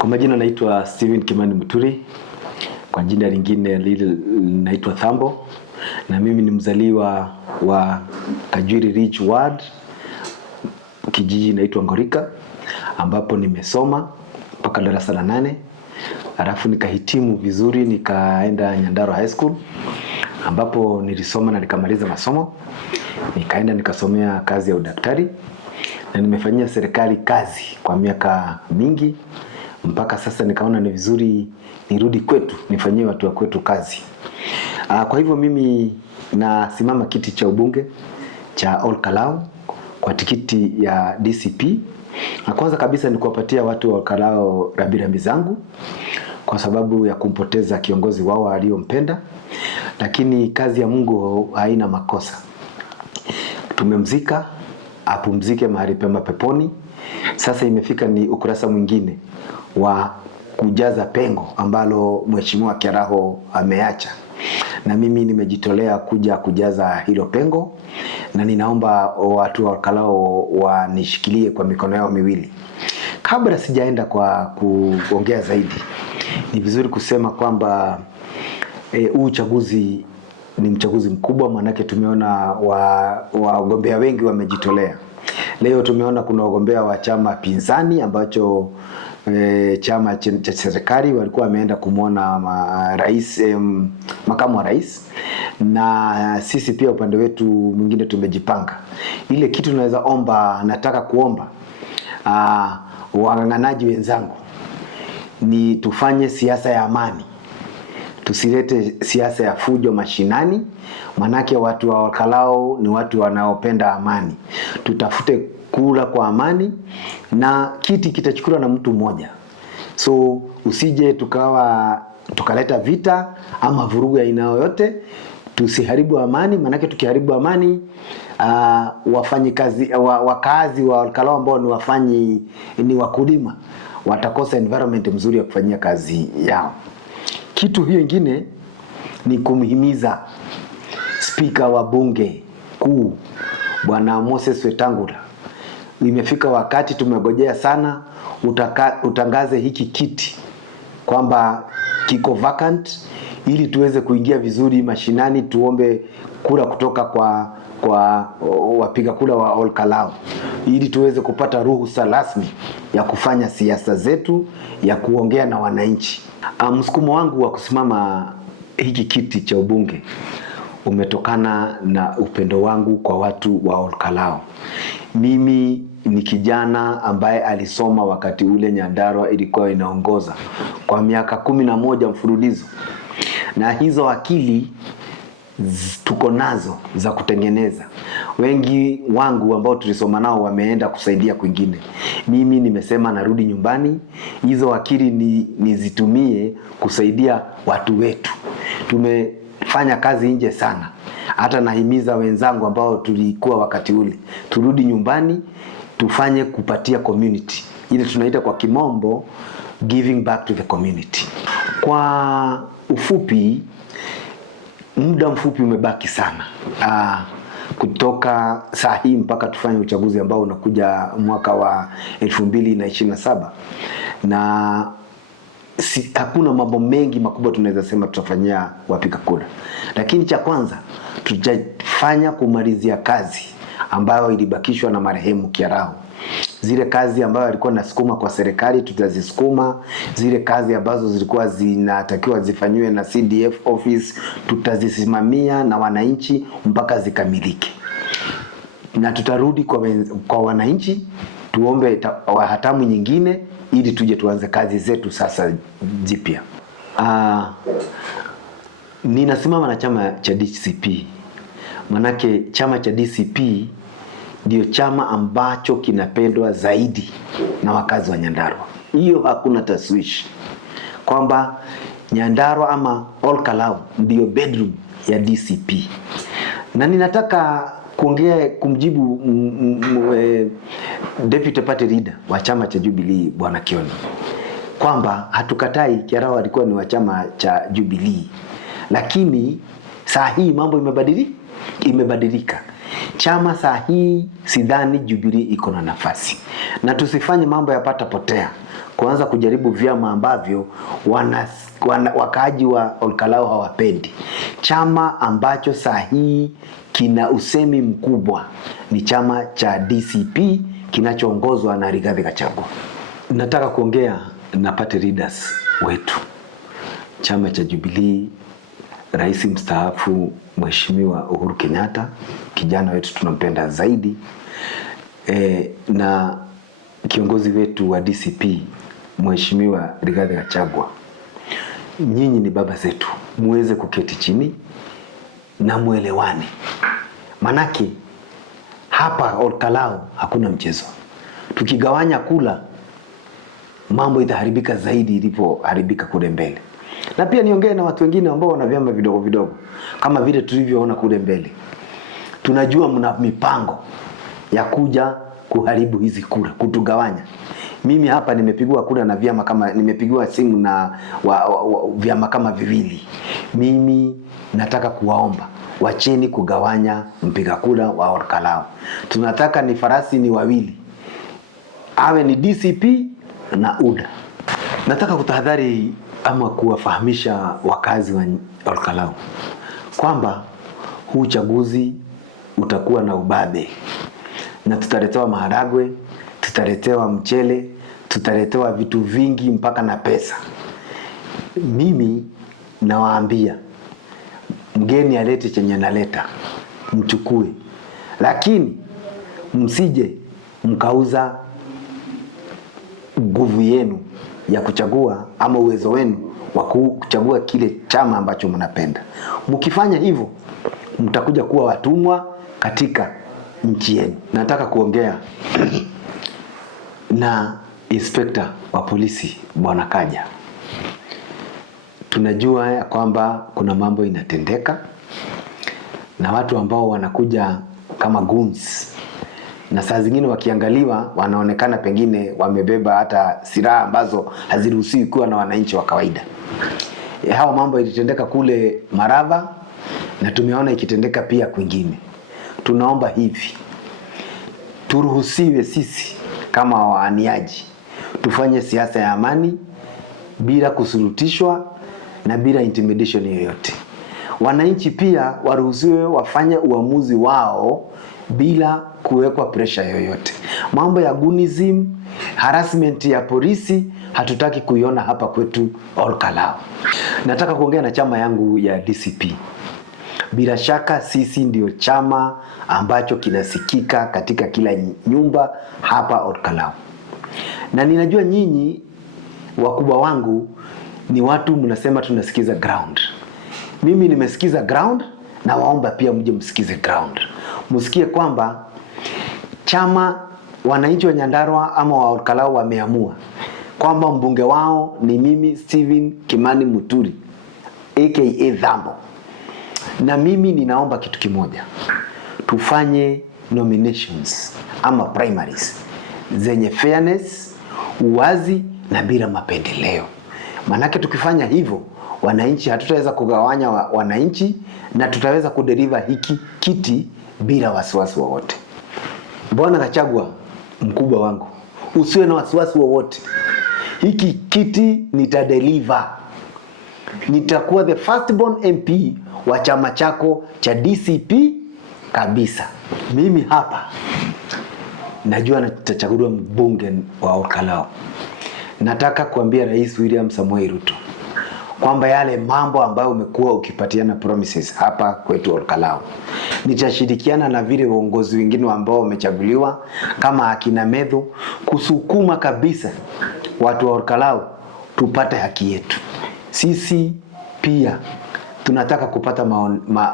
Kwa majina naitwa Steven Kimani Muturi, kwa jina lingine naitwa Thambo, na mimi ni mzaliwa wa Kajuri Ridge Ward, kijiji naitwa Ngorika, ambapo nimesoma mpaka darasa la 8. Alafu nikahitimu vizuri, nikaenda Nyandarua High School ambapo nilisoma na nikamaliza masomo. Nikaenda nikasomea kazi ya udaktari na nimefanyia serikali kazi kwa miaka mingi, mpaka sasa nikaona ni vizuri nirudi kwetu nifanyie watu wa kwetu kazi. Kwa hivyo mimi nasimama kiti cha ubunge cha Ol-Kalou kwa tikiti ya DCP. Na kwanza kabisa ni kuwapatia watu wa Ol-Kalou rambirambi zangu kwa sababu ya kumpoteza kiongozi wao aliyompenda, lakini kazi ya Mungu haina makosa. Tumemzika, apumzike mahali pema peponi. Sasa imefika ni ukurasa mwingine wa kujaza pengo ambalo Mheshimiwa Kiaraho ameacha, na mimi nimejitolea kuja kujaza hilo pengo, na ninaomba watu wa Ol-Kalou wanishikilie kwa mikono yao miwili. Kabla sijaenda kwa kuongea zaidi, ni vizuri kusema kwamba huu uchaguzi ni mchaguzi mkubwa, manake tumeona wagombea wengi wamejitolea. Leo tumeona kuna wagombea wa chama pinzani ambacho chama cha serikali walikuwa wameenda kumuona rais, makamu wa rais, na sisi pia upande wetu mwingine tumejipanga. Ile kitu nataka kuomba wang'ang'anaji wenzangu ni tufanye siasa ya amani. Tusilete siasa ya fujo mashinani, manake watu wa Ol-Kalou ni watu wanaopenda amani. Tutafute kula kwa amani, na kiti kitachukuliwa na mtu mmoja. So usije tukaleta vita ama vurugu ya aina yoyote. Tusiharibu amani, manake tukiharibu amani wakazi wa Ol-Kalou ambao ni wakulima watakosa environment mzuri ya kufanyia kazi yao. Kitu hiyo ingine ni kumhimiza Spika wa bunge kuu Bwana Moses Wetangula. Imefika wakati, tumegojea sana, utangaze hiki kiti kwamba kiko vacant, ili tuweze kuingia vizuri mashinani, tuombe kura kutoka kwa wapiga kura wa Ol-Kalou, ili tuweze kupata ruhusa rasmi ya kufanya siasa zetu, ya kuongea na wananchi. Msukumo wangu wa kusimama hiki kiti cha ubunge umetokana na upendo wangu kwa watu wa Ol-Kalou. Mimi ni kijana ambaye alisoma wakati ule Nyandarua ilikuwa inaongoza kwa miaka 11 mfululizo, na hizo akili tuko nazo za kutengeneza. Wengi wangu ambao tulisoma nao wameenda kusaidia kwingine. Mimi nimesema narudi nyumbani, hizo akili nizitumie kusaidia watu wetu. Tumefanya kazi nje sana. Hata nahimiza wenzangu ambao tulikuwa wakati ule, turudi nyumbani, tufanye kupatia community. Ile tunaita kwa kimombo giving back to the community. Kwa ufupi, muda mfupi umebaki sana. Kutoka saa hii mpaka tufanye uchaguzi ambao unakuja mwaka wa 2027. Na hakuna mambo mengi makubwa tunaweza sema tutafanyia wapiga kura. Lakini cha kwanza tutafanya kumalizia kazi ambayo ilibakishwa na marehemu Kiaraho. Zile kazi ambayo alikuwa nasukuma kwa serikali tutazisukuma. Zile kazi ambazo zilikuwa zinatakiwa zifanywe na CDF office tutazisimamia na wananchi mpaka zikamilike. Na tutarudi kwa wananchi tuombe hatamu nyingine ili tuje tuanze kazi zetu sasa jipya. Ninasimama na chama cha DCP. Manake chama cha DCP ndio chama ambacho kinapendwa zaidi na wakazi wa Nyandarua. Hiyo hakuna taswishi kwamba Nyandarua ama Ol-Kalou ndio bedroom ya DCP. Na ninataka kumjibu Deputy Party Leader wa chama cha Jubilee Bwana Kioni kwamba hatukatai Kiaraho alikuwa ni wa chama cha Jubilee, lakini saa hii mambo imebadilika. Chama saa hii sidhani Jubilee iko na nafasi, na tusifanye mambo yapata potea kuanza kujaribu vyama ambavyo wakaaji wa Olkalau hawapendi. Chama ambacho sahihi kina usemi mkubwa ni chama cha DCP kinachoongozwa na Rigathi Gachagua. Nataka kuongea na party leaders wetu. Chama cha Jubilee, Rais mstaafu Mheshimiwa Uhuru Kenyatta, kijana wetu tunampenda zaidi, na kiongozi wetu wa DCP Mheshimiwa Rigathi Gachagua. Nyinyi ni baba zetu, muweze kuketi chini na muelewane. Manake hapa Olkalau hakuna mchezo. Tukigawanya kula, mambo itaharibika zaidi ilipoharibika kule mbele. Na pia niongee na watu wengine ambao wana vyama vidogo vidogo kama vile tulivyoona kule mbele. Tunajua mna mipango ya kuja kuharibu hizi kura, kutugawanya. Mimi hapa nimepigwa kura na vyama kama, nimepigiwa simu na vyama kama viwili. Mimi nataka kuwaomba wacheni kugawanya mpiga kura wa Olkalau. Tunataka ni farasi ni wawili, awe ni DCP na UDA. Nataka kutahadhari ama kuwafahamisha wakazi wa Olkalau kwamba huu uchaguzi utakuwa na ubabe, na tutaletewa maharagwe, tutaletewa mchele, tutaletewa vitu vingi mpaka na pesa. Mimi nawaambia mgeni alete chenye analeta, mchukue, lakini msije mkauza nguvu yenu ya kuchagua ama uwezo wenu wa kuchagua kile chama ambacho mnapenda. Mkifanya hivyo mtakuja kuwa watumwa katika nchi yenu. Nataka kuongea na inspector wa polisi Bwana Kaja. Tunajua ya kwamba kuna mambo inatendeka na watu ambao wanakuja kama goons, na saa zingine wakiangaliwa wanaonekana pengine wamebeba hata silaha ambazo haziruhusiwi kuwa na wananchi wa kawaida. Hao mambo ilitendeka kule Marava na tumeona ikitendeka pia kwingine. Tunaomba hivi, turuhusiwe sisi kama waaniaji tufanye siasa ya amani bila kusurutishwa na bila intimidation yoyote. Wananchi pia waruhusiwe wafanye uamuzi wao bila kuwekwa pressure yoyote. Mambo ya goonism, harassment ya polisi hatutaki kuiona hapa kwetu Olkalau. Nataka kuongea na chama yangu ya DCP. Bila shaka sisi ndio chama ambacho kinasikika katika kila nyumba hapa Olkalau. Na ninajua nyinyi wakubwa wangu ni watu mnasema tunasikiza ground. Mimi nimesikiza ground na waomba pia mje msikize ground. Msikie kwamba chama wananchi wa Nyandarua ama wa Olkalau wameamua kwamba mbunge wao ni mimi Stephen Kimani Muturi aka Dhambo. Na mimi ninaomba kitu kimoja. Tufanye nominations ama primaries zenye fairness, uwazi na bila mapendeleo. Manake tukifanya hivyo, wananchi hatutaweza kugawanya wananchi na tutaweza kudeliver hiki kiti bila wasiwasi wowote. Bwana Gachagua, mkubwa wangu, usiwe na wasiwasi wowote. Hiki kiti nitadeliver. Nitakuwa the firstborn MP wa chama chako cha DCP kabisa. Mimi hapa najua nitachaguliwa mbunge wa Olkalau. Nataka kuambia Rais William Samoei Ruto kwamba yale mambo ambayo umekuwa ukipatiana promises hapa kwetu Olkalau, nitashirikiana na vile uongozi wengine ambao wamechaguliwa kama akina Medho kusukuma kabisa watu wa Olkalau tupate haki yetu. Sisi pia tunataka kupata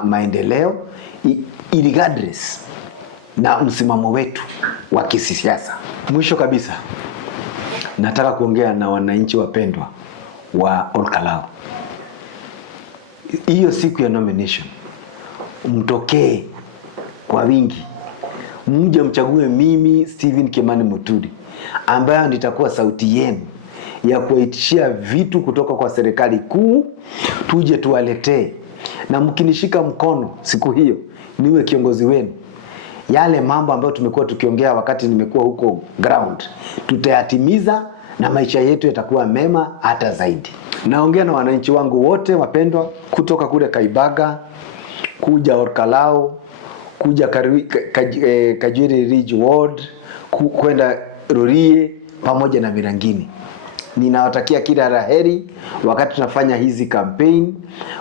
maendeleo irregardless na msimamo wetu wa kisiasa. Mwisho kabisa, nataka kuongea na wananchi wapendwa wa Olkalau. Hiyo siku ya nomination, mtokee kwa wingi. Mje mchague mimi Stephen Kimani Muturi ambaye nitakuwa sauti yenu ya kuitishia vitu kutoka kwa serikali kuu, tuje tuwaletee. Na mkinishika mkono siku hiyo niwe kiongozi wenu, yale mambo ambayo tumekuwa tukiongea wakati nimekuwa huko ground tutayatimiza na maisha yetu yatakuwa mema hata zaidi. Naongea na wananchi wangu wote wapendwa, kutoka kule Kaibaga, kuja Olkalou, kuja Kajwiri Ridge Ward, kwenda Rorie pamoja na Mirangini. Ninawatakia kila la heri wakati tunafanya hizi campaign.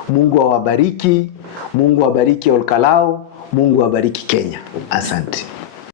Mungu awabariki, Mungu awabariki Olkalou, Mungu awabariki Kenya. Asante.